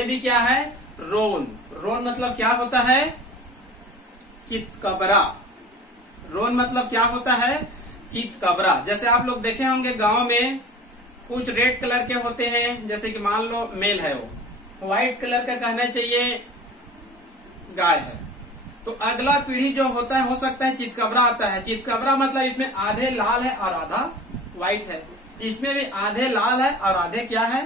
ये भी क्या है, रोन। रोन मतलब क्या होता है, चितकबरा। रोन मतलब क्या होता है, चितकबरा। जैसे आप लोग देखे होंगे गांव में कुछ रेड कलर के होते हैं, जैसे कि मान लो मेल है, वो व्हाइट कलर का कहना चाहिए गाय है, तो अगला पीढ़ी जो होता है हो सकता है चितकबरा आता है। चितकबरा मतलब इसमें आधे लाल है और आधा व्हाइट है, इसमें भी आधे लाल है और आधे क्या है,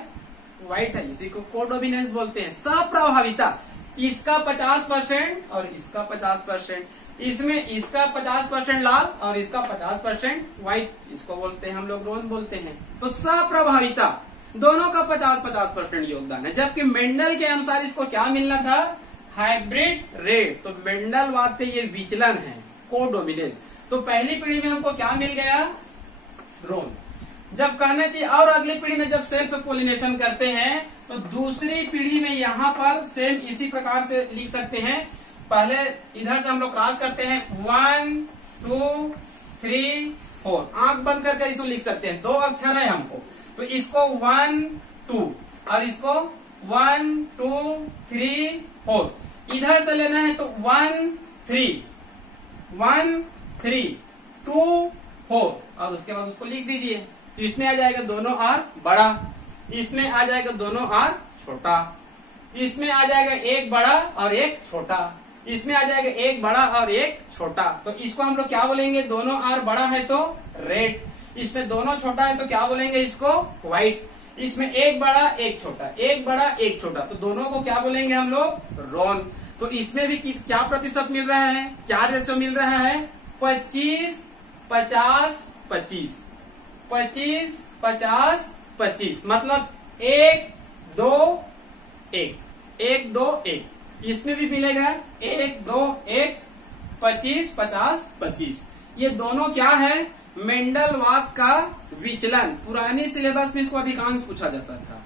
व्हाइट है। इसी को कोडोमिनेंस बोलते हैं। सप्रभाविता, इसका 50% और इसका 50%, इसमें इसका 50% लाल और इसका 50% व्हाइट, इसको बोलते हैं हम लोग रोन बोलते हैं। तो सप्रभाविता, दोनों का 50-50% योगदान है। जबकि मेंडल के अनुसार इसको क्या मिलना था, हाइब्रिड रेट। तो मेंडलवाद से ये विचलन है, कोडोमिनेंस। तो पहली पीढ़ी में हमको क्या मिल गया, रोन। जब कहना चाहिए और अगली पीढ़ी में जब सेल्फ पोलिनेशन करते हैं तो दूसरी पीढ़ी में यहाँ पर सेम इसी प्रकार से लिख सकते हैं। पहले इधर से हम लोग क्रॉस करते हैं 1 2 3 4, आंख बंद करके इसको लिख सकते हैं। 2 अक्षर है हमको, तो इसको 1 2 और इसको 1 2 3 4 इधर से लेना है, तो 1 3 1 3 2 4 और उसके बाद उसको लिख दीजिए। तो इसमें आ जाएगा दोनों आर बड़ा, इसमें आ जाएगा दोनों आर छोटा, इसमें आ जाएगा एक बड़ा और एक छोटा, इसमें आ जाएगा एक बड़ा और एक छोटा। तो इसको हम लोग क्या बोलेंगे, दोनों आर बड़ा है तो रेड, इसमें दोनों छोटा है तो क्या बोलेंगे इसको, व्हाइट। इसमें एक बड़ा एक छोटा, एक बड़ा एक छोटा, तो दोनों को क्या बोलेंगे हम लोग, रोन। तो इसमें भी क्या प्रतिशत मिल रहा है, क्या रेशियो मिल रहा है, 25 50 25 25 50 25, मतलब 1 2 1 1 2 1। इसमें भी मिलेगा 1 2 1 25 50 25। ये दोनों क्या है, मेंडलवाद का विचलन। पुरानी सिलेबस में इसको अधिकांश पूछा जाता था,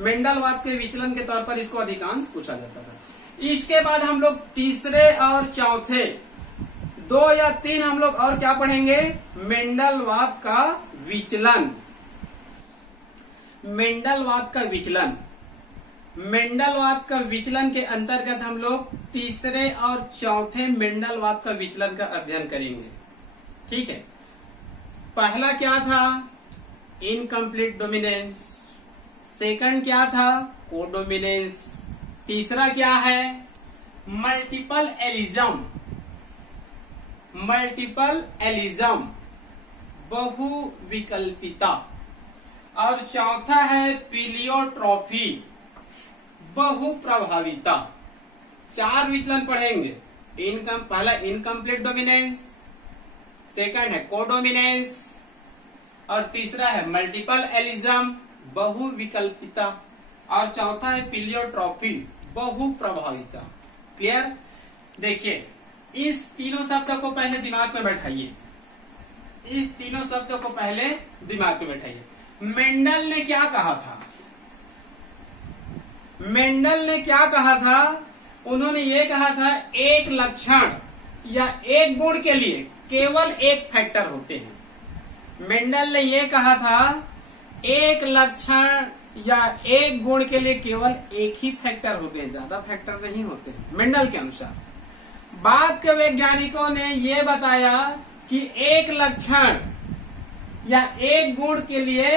मेंडलवाद के विचलन के तौर पर इसको अधिकांश पूछा जाता था। इसके बाद हम लोग तीसरे और चौथे 2 या 3 हम लोग और क्या पढ़ेंगे, मेंडलवाद का विचलन। मेंडलवाद का विचलन, मेंडलवाद का विचलन के अंतर्गत हम लोग तीसरे और चौथे मेंडलवाद का विचलन का अध्ययन करेंगे। ठीक है, पहला क्या था, इनकम्प्लीट डोमिनेंस। सेकंड क्या था, कोडोमिनेंस। तीसरा क्या है, मल्टीपल एलिज्म। मल्टीपल एलिज्म, बहुविकल्पिता। और चौथा है पीलियोट्रॉफी, बहुप्रभाविता। 4 विचलन पढ़ेंगे। पहला इनकम्प्लीट डोमिनेंस, सेकंड है कोडोमिनेंस और तीसरा है मल्टीपल एलिज्म, बहुविकल्पिता और चौथा है पीलियोट्रॉफी, बहुप्रभाविता। क्लियर। देखिए, इस तीनों शब्दों को पहले दिमाग में बैठाइए, इस तीनों शब्दों को पहले दिमाग में बैठाइए। मेंडल ने क्या कहा था, मेंडल ने क्या कहा था, उन्होंने ये कहा था एक लक्षण या एक गुण के लिए केवल एक फैक्टर होते हैं। मेंडल ने ये कहा था एक लक्षण या एक गुण के लिए केवल एक ही फैक्टर होते हैं, ज्यादा फैक्टर नहीं होते हैं मेंडल के अनुसार। बाद के वैज्ञानिकों ने ये बताया कि एक लक्षण या एक गुण के लिए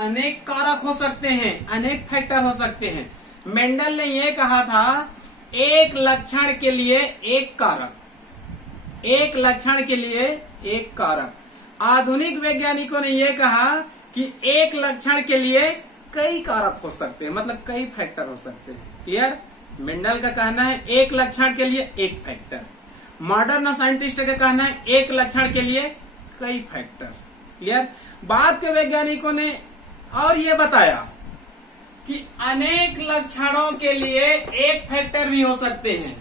अनेक कारक हो सकते हैं, अनेक फैक्टर हो सकते हैं। मेंडल ने यह कहा था एक लक्षण के लिए एक कारक, एक लक्षण के लिए एक कारक। आधुनिक वैज्ञानिकों ने यह कहा कि एक लक्षण के लिए कई कारक हो सकते हैं, मतलब कई फैक्टर हो सकते हैं। क्लियर। मेंडल का कहना है एक लक्षण के लिए एक फैक्टर, मॉडर्न साइंटिस्ट का कहना है एक लक्षण के लिए कई फैक्टर। क्लियर। बाद के वैज्ञानिकों ने और ये बताया कि अनेक लक्षणों के लिए एक फैक्टर भी हो सकते हैं,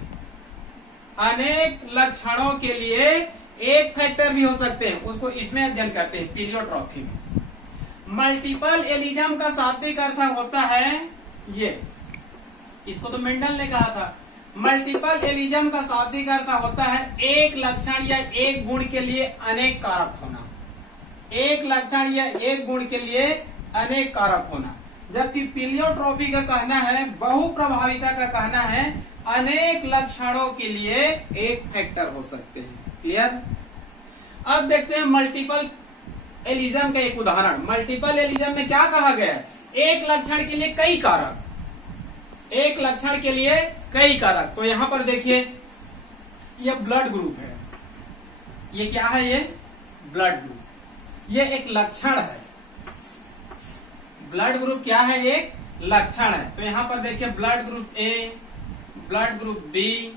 अनेक लक्षणों के लिए एक फैक्टर भी हो सकते हैं। उसको इसमें अध्ययन करते हैं, पीलियोट्रॉफी में। मल्टीपल एलिज्म का शाब्दिक अर्थ होता है ये, इसको तो मेंडल ने कहा था। मल्टीपल एलिज्म का शाब्दिक अर्थ होता है एक लक्षण या एक गुण के लिए अनेक कारक होना, एक लक्षण या एक गुण के लिए अनेक कारक होना। जबकि प्लियोट्रॉपी का कहना है, बहुप्रभाविता का कहना है अनेक लक्षणों के लिए एक फैक्टर हो सकते हैं। क्लियर। अब देखते हैं मल्टीपल एलिज्म का एक उदाहरण। मल्टीपल एलिज्म में क्या कहा गया है? एक लक्षण के लिए कई कारक, एक लक्षण के लिए कई कारक। तो यहां पर देखिए ये ब्लड ग्रुप है, ये क्या है? ये ब्लड ग्रुप, ये एक लक्षण है। ब्लड ग्रुप क्या है? एक लक्षण है। तो यहां पर देखिए blood group A, blood group B,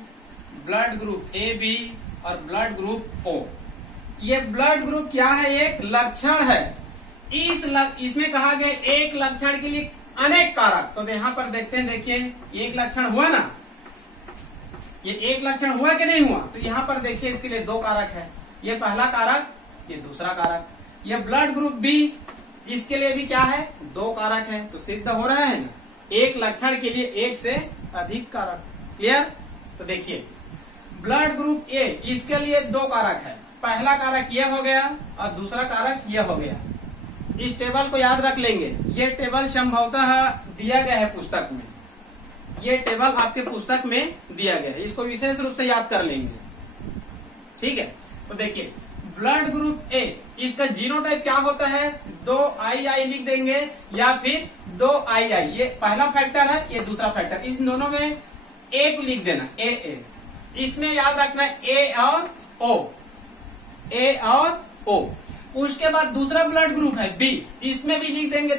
blood group A B और ब्लड ग्रुप ओ। ये ब्लड ग्रुप क्या है? एक लक्षण है। इसमें कहा गया एक लक्षण के लिए अनेक कारक। तो यहां पर देखते हैं, देखिए एक लक्षण हुआ ना, ये एक लक्षण हुआ कि नहीं हुआ? तो यहां पर देखिए इसके लिए दो कारक है, ये पहला कारक, ये दूसरा कारक। ये ब्लड ग्रुप बी, इसके लिए भी क्या है? दो कारक है। तो सिद्ध हो रहा है ना, एक लक्षण के लिए एक से अधिक कारक। क्लियर। तो देखिए ब्लड ग्रुप ए, इसके लिए दो कारक है, पहला कारक ये हो गया और दूसरा कारक ये हो गया। इस टेबल को याद रख लेंगे, ये टेबल संभवतः दिया गया है पुस्तक में, ये टेबल आपके पुस्तक में दिया गया है, इसको विशेष रूप से याद कर लेंगे। ठीक है। तो देखिए ब्लड ग्रुप ए, इसका जीनोटाइप क्या होता है? 2II लिख देंगे या फिर 2II। ये पहला फैक्टर है, ये दूसरा फैक्टर, इन दोनों में ए को लिख देना, ए। इसमें याद रखना ए और ओ, ए और ओ। उसके बाद दूसरा ब्लड ग्रुप है बी, इसमें भी लिख देंगे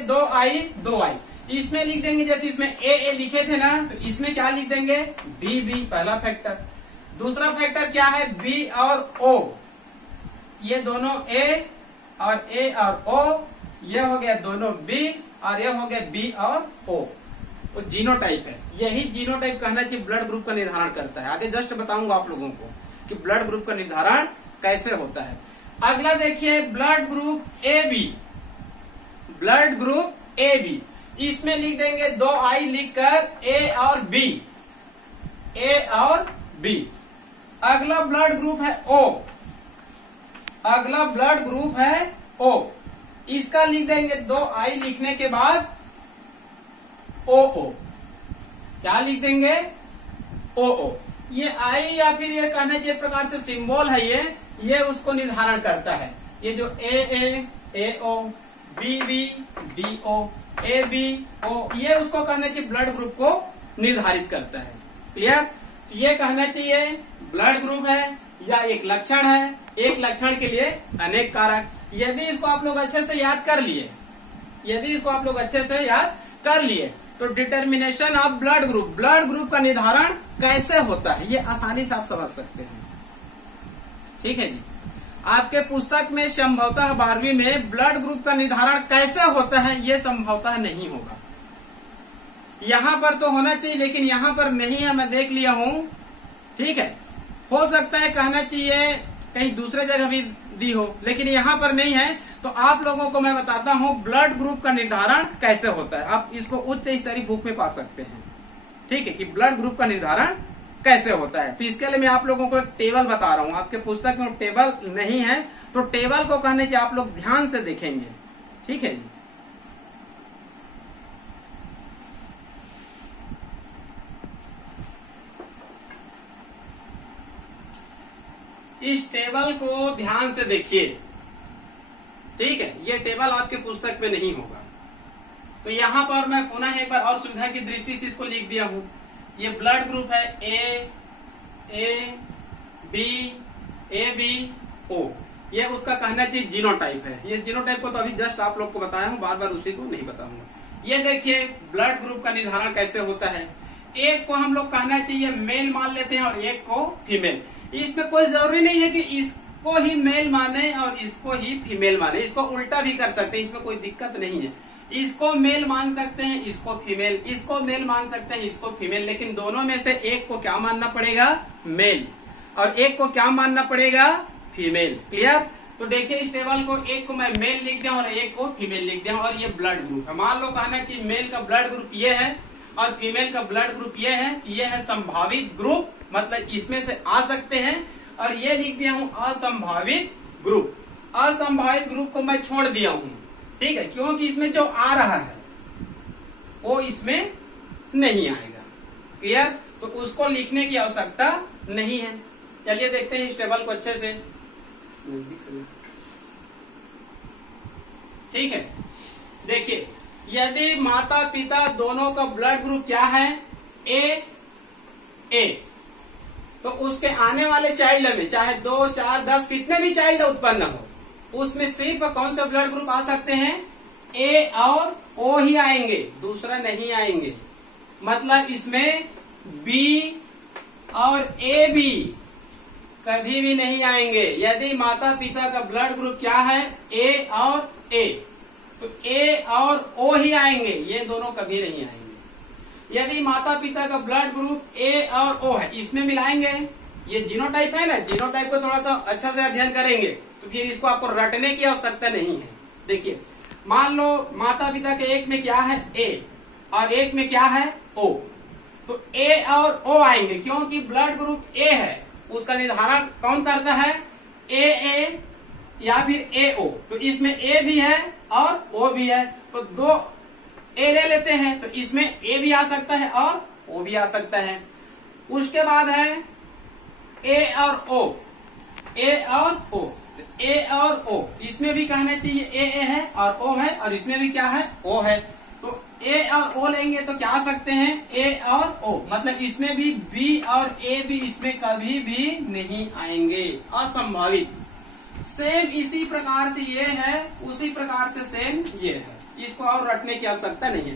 2I। इसमें लिख देंगे, जैसे इसमें ए लिखे थे ना, तो इसमें क्या लिख देंगे? बी, पहला फैक्टर। दूसरा फैक्टर क्या है? बी और ओ, ये दोनों ए और ओ, ये हो गया दोनों बी और ये हो गया बी और ओ। वो जीनोटाइप है, यही जीनोटाइप कहना चाहिए ब्लड ग्रुप का निर्धारण करता है। आगे जस्ट बताऊंगा आप लोगों को कि ब्लड ग्रुप का निर्धारण कैसे होता है। अगला देखिए blood group A B, blood group A B, इसमें लिख देंगे 2I लिखकर ए और बी, ए और बी। अगला ब्लड ग्रुप है ओ, अगला ब्लड ग्रुप है ओ, इसका लिख देंगे 2I लिखने के बाद ओ, क्या लिख देंगे? ओ। ये आई या फिर ये कहने जिस प्रकार से सिंबल है, ये उसको निर्धारण करता है। ये जो ए ओ, B O, A B O, ये उसको कहना चाहिए ब्लड ग्रुप को निर्धारित करता है। क्लियर। तो ये कहना चाहिए ब्लड ग्रुप है या एक लक्षण है, एक लक्षण के लिए अनेक कारक। यदि इसको आप लोग अच्छे से याद कर लिए, यदि इसको आप लोग अच्छे से याद कर लिए, तो determination of blood group, blood group का निर्धारण कैसे होता है, ये आसानी से आप समझ सकते हैं। ठीक है जी। आपके पुस्तक में संभवतः 12वीं में ब्लड ग्रुप का निर्धारण कैसे होता है, ये संभवतः नहीं होगा। यहां पर तो होना चाहिए, लेकिन यहां पर नहीं है, मैं देख लिया हूं। ठीक है, हो सकता है कहना चाहिए कहीं दूसरे जगह भी दी हो, लेकिन यहां पर नहीं है। तो आप लोगों को मैं बताता हूं ब्लड ग्रुप का निर्धारण कैसे होता है। आप इसको उच्च स्तरीय बुक में पा सकते हैं। ठीक है, कि ब्लड ग्रुप का निर्धारण कैसे होता है। तो इसके लिए मैं आप लोगों को एक टेबल बता रहा हूं। आपके पुस्तक में टेबल नहीं है, तो टेबल को कहने से आप लोग ध्यान से देखेंगे। ठीक है जी। इस टेबल को ध्यान से देखिए। ठीक है, ये टेबल आपके पुस्तक में नहीं होगा। तो यहां पर मैं पुनः एक बार और सुविधा की दृष्टि से इसको लिख दिया हूं। ये ब्लड ग्रुप है ए बी ओ, ये उसका कहना चाहिए जीनोटाइप है। ये जीनोटाइप को तो अभी जस्ट आप लोग को बताया हूं, बार बार उसी को नहीं बताऊंगा। ये देखिए ब्लड ग्रुप का निर्धारण कैसे होता है। एक को हम लोग कहना चाहिए मेल मान लेते हैं और एक को फीमेल। इसमें कोई जरूरी नहीं है कि इसको ही मेल माने और इसको ही फीमेल माने, इसको उल्टा भी कर सकते हैं, इसमें कोई दिक्कत नहीं है। इसको मेल मान सकते हैं, इसको फीमेल, इसको मेल मान सकते हैं, इसको फीमेल, लेकिन दोनों में से एक को क्या मानना पड़ेगा? मेल, और एक को क्या मानना पड़ेगा? फीमेल। क्लियर। तो देखिए इस टेबल को, एक को मैं मेल लिख दिया और एक को फीमेल लिख दिया, और ये ब्लड ग्रुप है। मान लो कहना चाहिए मेल का ब्लड ग्रुप ये है और फीमेल का ब्लड ग्रुप ये है। ये है संभावित ग्रुप, मतलब इसमें से आ सकते हैं, और ये लिख दिया हूं असंभावित ग्रुप। असंभावित ग्रुप को मैं छोड़ दिया हूं। ठीक है, क्योंकि इसमें जो आ रहा है, ओ इसमें नहीं आएगा। क्लियर? तो उसको लिखने की आवश्यकता नहीं है। चलिए देखते हैं इस टेबल को अच्छे से। ठीक है, देखिए यदि माता पिता दोनों का ब्लड ग्रुप क्या है, ए, तो उसके आने वाले चाइल्ड में चाहे 2, 4, 10 कितने भी चाइल्ड उत्पन्न हो, उसमें सिर्फ कौन से ब्लड ग्रुप आ सकते हैं, ए और ओ ही आएंगे, दूसरा नहीं आएंगे। मतलब इसमें बी और ए भी कभी भी नहीं आएंगे। यदि माता पिता का ब्लड ग्रुप क्या है, ए और ए, तो ए और ओ ही आएंगे, ये दोनों कभी नहीं आएंगे। यदि माता पिता का ब्लड ग्रुप ए और ओ है, इसमें मिलाएंगे, ये जीनोटाइप है ना, जीनोटाइप को थोड़ा सा अच्छा से अध्ययन करेंगे तो फिर इसको आपको रटने की आवश्यकता नहीं है। देखिए मान लो माता पिता के एक में क्या है, ए और एक में क्या है, ओ, तो ए और ओ आएंगे क्योंकि ब्लड ग्रुप ए है, उसका निर्धारण कौन करता है, ए या फिर ए ओ। तो इसमें ए भी है और ओ भी है, तो 2 ए ले लेते हैं, तो इसमें ए भी आ सकता है और ओ भी आ सकता है। उसके बाद है ए और ओ, ए और ओ, ए और ओ, इसमें भी कहना चाहिए ए है और ओ है, और इसमें भी क्या है, ओ है। तो ए और ओ लेंगे तो क्या आ सकते हैं, ए और ओ, मतलब इसमें भी बी और ए भी इसमें कभी भी नहीं आएंगे, असंभावित। सेम इसी प्रकार से ये है, उसी प्रकार से सेम ये है, इसको और रटने की आवश्यकता नहीं है।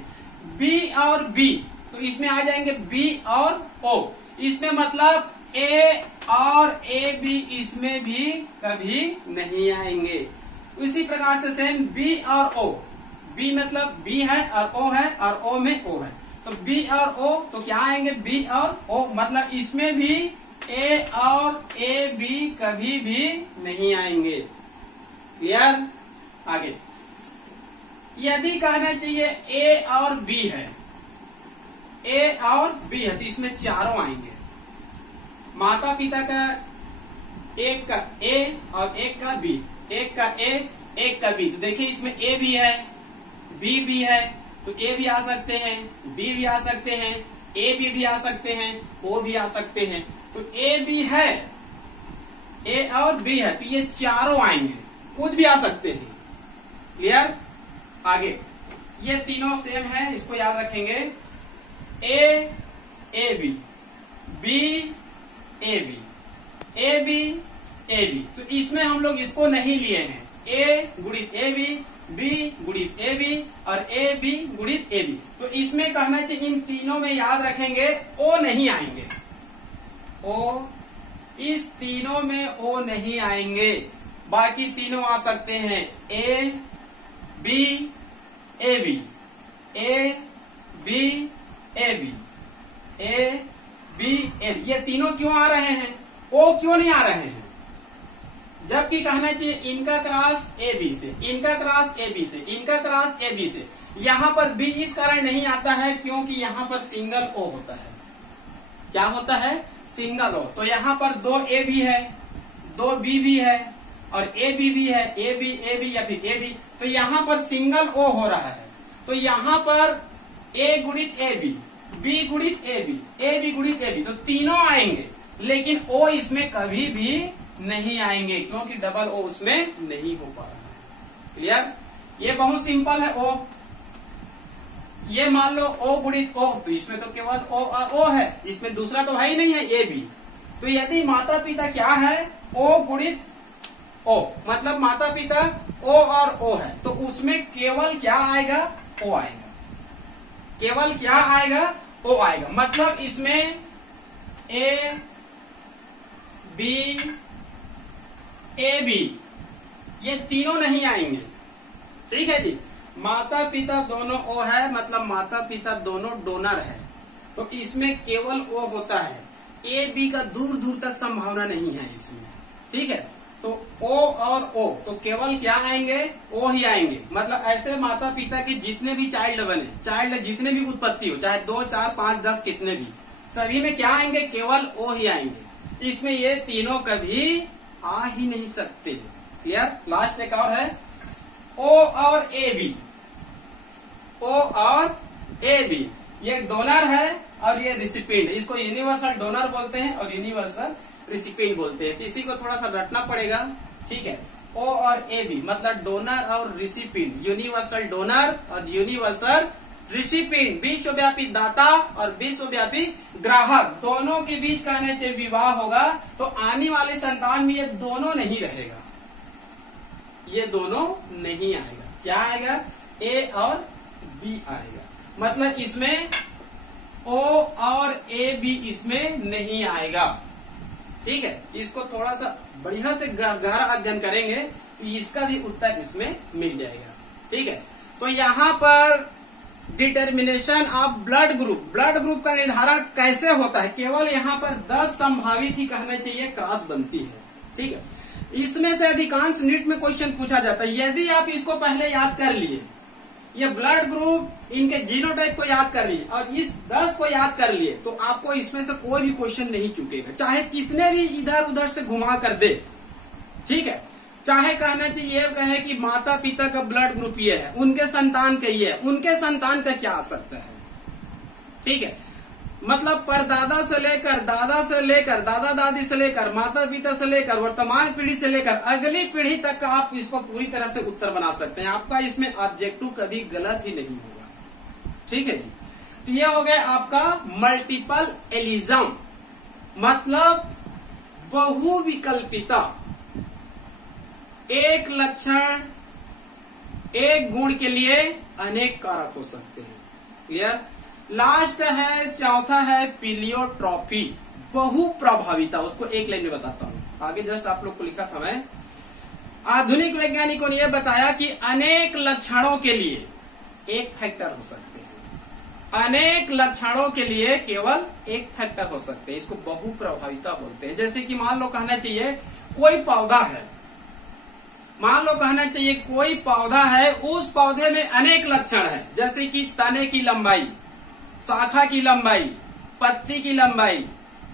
बी और बी, तो इसमें आ जाएंगे बी और ओ, इसमें मतलब ए और ए भी इसमें भी कभी नहीं आएंगे। इसी प्रकार से सेम बी और ओ, बी मतलब बी है और ओ है, और ओ में ओ है, तो बी और ओ तो क्या आएंगे, बी और ओ, मतलब इसमें भी ए और ए भी कभी भी नहीं आएंगे। क्लियर? आगे यदि कहना चाहिए ए और बी है, ए और बी है, तो इसमें चारों आएंगे। माता पिता का एक का ए और एक का बी, एक का ए एक का बी, तो देखिए इसमें ए भी है, बी भी है, तो ए भी आ सकते हैं, बी भी आ सकते हैं, ए भी आ सकते हैं, ओ भी आ सकते हैं। तो ए भी है, ए और बी है, तो ये चारों आएंगे, खुद भी आ सकते हैं। क्लियर? आगे ये तीनों सेम है, इसको याद रखेंगे, A B, B A B, A B, तो इसमें हम लोग इसको नहीं लिए हैं, ए गुणित ए बी गुणित ए बी और ए बी गुणित ए बी। तो इसमें कहना चाहिए इन तीनों में याद रखेंगे ओ नहीं आएंगे, ओ, इस तीनों में ओ नहीं आएंगे, बाकी तीनों आ सकते हैं, A B A B, A B A B, A B A B, ये तीनों क्यों आ रहे हैं, ओ क्यों नहीं आ रहे हैं? जबकि कहना चाहिए इनका क्रॉस ए बी से, इनका क्रॉस ए बी से, इनका क्रॉस ए बी से। यहां पर बी इस कारण नहीं आता है क्योंकि यहां पर सिंगल ओ होता है। क्या होता है? सिंगल ओ। तो यहां पर 2 ए भी है, 2 बी भी है और ए बी है, ए बी या फिर ए बी, तो यहां पर सिंगल ओ हो रहा है। तो यहां पर ए गुणित ए बी गुणित ए बी गुणित ए बी, तो तीनों आएंगे, लेकिन ओ इसमें कभी भी नहीं आएंगे क्योंकि डबल ओ उसमें नहीं हो पा रहा है। क्लियर? ये बहुत सिंपल है। ओ, ये मान लो ओ गुणित ओ, तो इसमें तो केवल ओ और ओ है, इसमें दूसरा तो है ही नहीं है, ए बी। तो यदि माता पिता क्या है, ओ गुणित ओ, मतलब माता पिता ओ और ओ है, तो उसमें केवल क्या आएगा, ओ आएगा, केवल क्या आएगा, ओ आएगा। मतलब इसमें ए बी ये तीनों नहीं आएंगे। ठीक है जी। माता पिता दोनों ओ है, मतलब माता पिता दोनों डोनर है, तो इसमें केवल ओ होता है, ए बी का दूर दूर तक संभावना नहीं है इसमें। ठीक है, तो ओ और ओ तो केवल क्या आएंगे, ओ ही आएंगे। मतलब ऐसे माता पिता के जितने भी चाइल्ड बने, चाइल्ड जितने भी उत्पत्ति हो, चाहे 2, 4, 5, 10 कितने भी, सभी में क्या आएंगे, केवल ओ ही आएंगे। इसमें ये तीनों कभी आ ही नहीं सकते। क्लियर? लास्ट एक और है, ओ और ए बी, ओ और ए बी, ये डोनर है और ये रिसिपिएंट। इसको यूनिवर्सल डोनर बोलते हैं और यूनिवर्सल रिसिपिएंट बोलते हैं। तो इसी को थोड़ा सा रटना पड़ेगा, ठीक है। ओ और ए बी मतलब डोनर और रिसिपिएंट, यूनिवर्सल डोनर और यूनिवर्सल रिसिपिएंट, विश्वव्यापी दाता और विश्वव्यापी ग्राहक, दोनों के बीच कहने से विवाह होगा तो आने वाले संतान में ये दोनों नहीं रहेगा, ये दोनों नहीं आएगा। क्या आएगा? ए और बी आएगा। मतलब इसमें ओ और ए बी इसमें नहीं आएगा, ठीक है। इसको थोड़ा सा बढ़िया से गहरा अध्ययन करेंगे तो इसका भी उत्तर इसमें मिल जाएगा, ठीक है। तो यहाँ पर determination of blood group, blood group का निर्धारण कैसे होता है? केवल यहाँ पर 10 संभावित ही कहना चाहिए क्रॉस बनती है, ठीक है। इसमें से अधिकांश नीट में क्वेश्चन पूछा जाता है। यदि आप इसको पहले याद कर लिए, ये ब्लड ग्रुप, इनके जीनोटाइप को याद कर लिए और इस 10 को याद कर लिए, तो आपको इसमें से कोई भी क्वेश्चन नहीं चुकेगा, चाहे कितने भी इधर उधर से घुमा कर दे, ठीक है। चाहे कहना चाहिए कहे कि माता पिता का ब्लड ग्रुप ये है, उनके संतान का ये है, उनके संतान का क्या आ सकता है, ठीक है। मतलब परदादा से लेकर, दादा से लेकर, दादा दादी से लेकर, माता पिता से लेकर, वर्तमान पीढ़ी से लेकर अगली पीढ़ी तक का आप इसको पूरी तरह से उत्तर बना सकते हैं। आपका इसमें ऑब्जेक्टिव कभी गलत ही नहीं होगा, ठीक है जी। तो ये हो गया आपका मल्टीपल एलिज्म, मतलब बहुविकल्पिता। एक लक्षण, एक गुण के लिए अनेक कारक हो सकते हैं, क्लियर। लास्ट है, चौथा है पिलियोट्रॉफी, बहु प्रभाविता। उसको एक लाइन में बताता हूं, आगे जस्ट आप लोग को लिखा था मैं। आधुनिक वैज्ञानिकों ने यह बताया कि अनेक लक्षणों के लिए एक फैक्टर हो सकते हैं, अनेक लक्षणों के लिए केवल एक फैक्टर हो सकते हैं। इसको बहु प्रभाविता बोलते हैं। जैसे कि मान लो कहना चाहिए कोई पौधा है, मान लो कहना चाहिए कोई पौधा है, उस पौधे में अनेक लक्षण है, जैसे कि तने की लंबाई, शाखा की लंबाई, पत्ती की लंबाई,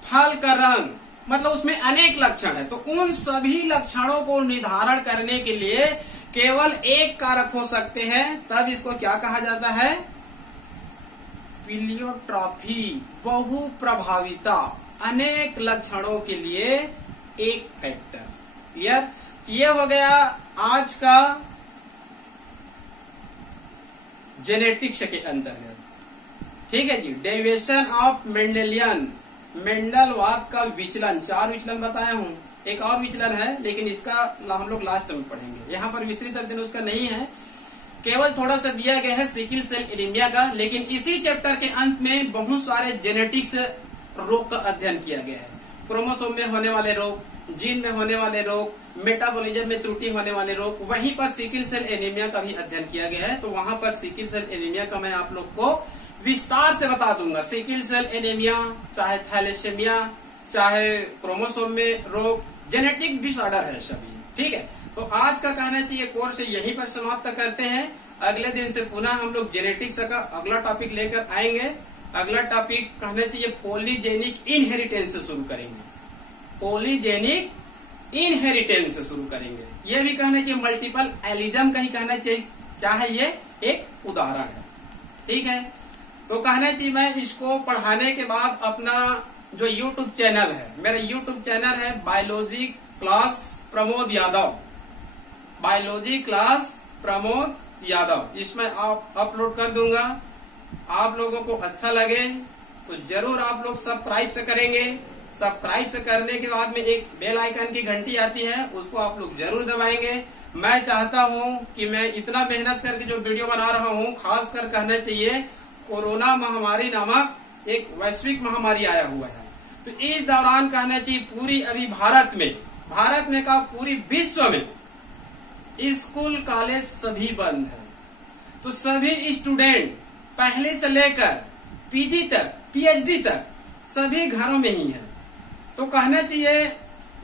फल का रंग, मतलब उसमें अनेक लक्षण है। तो उन सभी लक्षणों को निर्धारण करने के लिए केवल एक कारक हो सकते हैं, तब इसको क्या कहा जाता है? पिलियोट्रॉफी, बहु प्रभाविता, अनेक लक्षणों के लिए एक फैक्टर, क्लियर। ये हो गया आज का जेनेटिक्स के अंतर्गत, ठीक है जी। डेविएशन ऑफ मेंडेलियन, मेंडलवाद का विचलन, 4 विचलन बताया हूं, एक और विचलन है लेकिन इसका हम लोग लास्ट में पढ़ेंगे। यहाँ पर विस्तृत अध्ययन उसका नहीं है, केवल थोड़ा सा दिया गया है सिकल सेल एनीमिया का। लेकिन इसी चैप्टर के अंत में बहुत सारे जेनेटिक्स रोग का अध्ययन किया गया है, क्रोमोसोम में होने वाले रोग, जीन में होने वाले रोग, मेटाबॉलिज्म में त्रुटि होने वाले रोग। वहीं पर सिकल सेल एनीमिया का भी अध्ययन किया गया है, तो वहां पर सिकल सेल एनीमिया का मैं आप लोग को विस्तार से बता दूंगा। सिकल सेल एनीमिया, चाहे थैलेसेमिया, चाहे क्रोमोसोम में रोग, जेनेटिक डिसऑर्डर है सभी, ठीक है। तो आज का कहना चाहिए कोर्स यहीं पर समाप्त करते हैं। अगले दिन से पुनः हम लोग जेनेटिक्स का अगला टॉपिक लेकर आएंगे। अगला टॉपिक कहना चाहिए पॉलीजेनिक इनहेरिटेंस से शुरू करेंगे, पॉलीजेनिक इनहेरिटेंस से शुरू करेंगे। ये भी कहना चाहिए मल्टीपल एलिज्म का ही कहना चाहिए, क्या है ये? एक उदाहरण है, ठीक है। तो कहना चाहिए मैं इसको पढ़ाने के बाद अपना जो YouTube चैनल है, मेरा YouTube चैनल है biology class Pramod Yadav, biology class Pramod Yadav, इसमें आप अपलोड कर दूंगा। आप लोगों को अच्छा लगे तो जरूर आप लोग सब्सक्राइब से करेंगे। सब्सक्राइब से करने के बाद में एक बेल आइकन की घंटी आती है, उसको आप लोग जरूर दबाएंगे। मैं चाहता हूं कि मैं इतना मेहनत करके जो वीडियो बना रहा हूं, खासकर कहना चाहिए कोरोना महामारी नामक एक वैश्विक महामारी आया हुआ है, तो इस दौरान कहना चाहिए पूरी अभी भारत में का पूरी विश्व में स्कूल कॉलेज सभी बंद है। तो सभी स्टूडेंट पहले से लेकर पीजी तक, पीएचडी तक सभी घरों में ही है। तो कहना चाहिए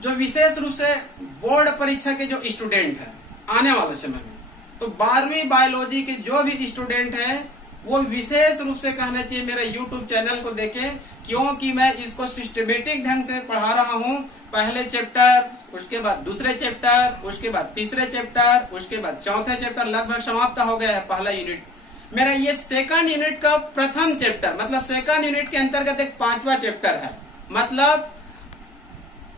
जो विशेष रूप से बोर्ड परीक्षा के जो स्टूडेंट हैं आने वाले समय में, तो 12वीं बायोलॉजी के जो भी स्टूडेंट हैं वो विशेष रूप से कहना चाहिए मेरे YouTube चैनल को देखें, क्योंकि मैं इसको सिस्टमेटिक ढंग से पढ़ा रहा हूं। पहले चैप्टर, उसके बाद दूसरे चैप्टर, उसके बाद तीसरे चैप्टर, उसके बाद चौथे चैप्टर लगभग समाप्त हो गया है पहला यूनिट। मेरा ये सेकंड यूनिट का प्रथम चैप्टर, मतलब सेकंड यूनिट के अंतर्गत एक 5वां चैप्टर है, मतलब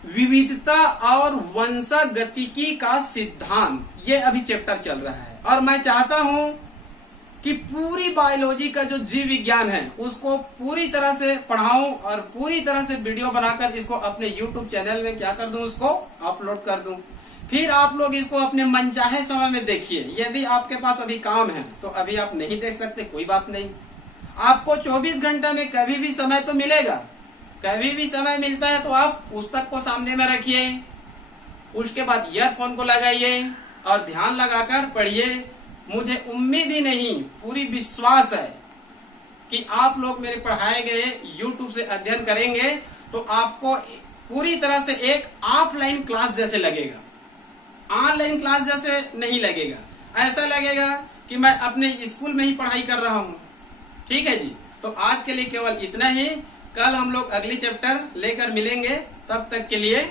विविधता और वंशागतिकी का सिद्धांत, ये अभी चैप्टर चल रहा है। और मैं चाहता हूं कि पूरी बायोलॉजी का जो जीव विज्ञान है उसको पूरी तरह से पढ़ाऊं और पूरी तरह से वीडियो बनाकर इसको अपने YouTube चैनल में क्या कर दूं, उसको अपलोड कर दूं। फिर आप लोग इसको अपने मनचाहे समय में देखिए। यदि आपके पास अभी काम है तो अभी आप नहीं देख सकते, कोई बात नहीं, आपको 24 घंटे में कभी भी समय तो मिलेगा। कभी भी समय मिलता है तो आप पुस्तक को सामने में रखिए, उसके बाद ईयरफोन को लगाइए और ध्यान लगाकर पढ़िए। मुझे उम्मीद ही नहीं, पूरी विश्वास है कि आप लोग मेरे पढ़ाए गए YouTube से अध्ययन करेंगे तो आपको पूरी तरह से एक ऑफलाइन क्लास जैसे लगेगा, ऑनलाइन क्लास जैसे नहीं लगेगा। ऐसा लगेगा कि मैं अपने स्कूल में ही पढ़ाई कर रहा हूँ। ठीक है जी, तो आज के लिए केवल इतना ही। कल हम लोग अगली चैप्टर लेकर मिलेंगे, तब तक के लिए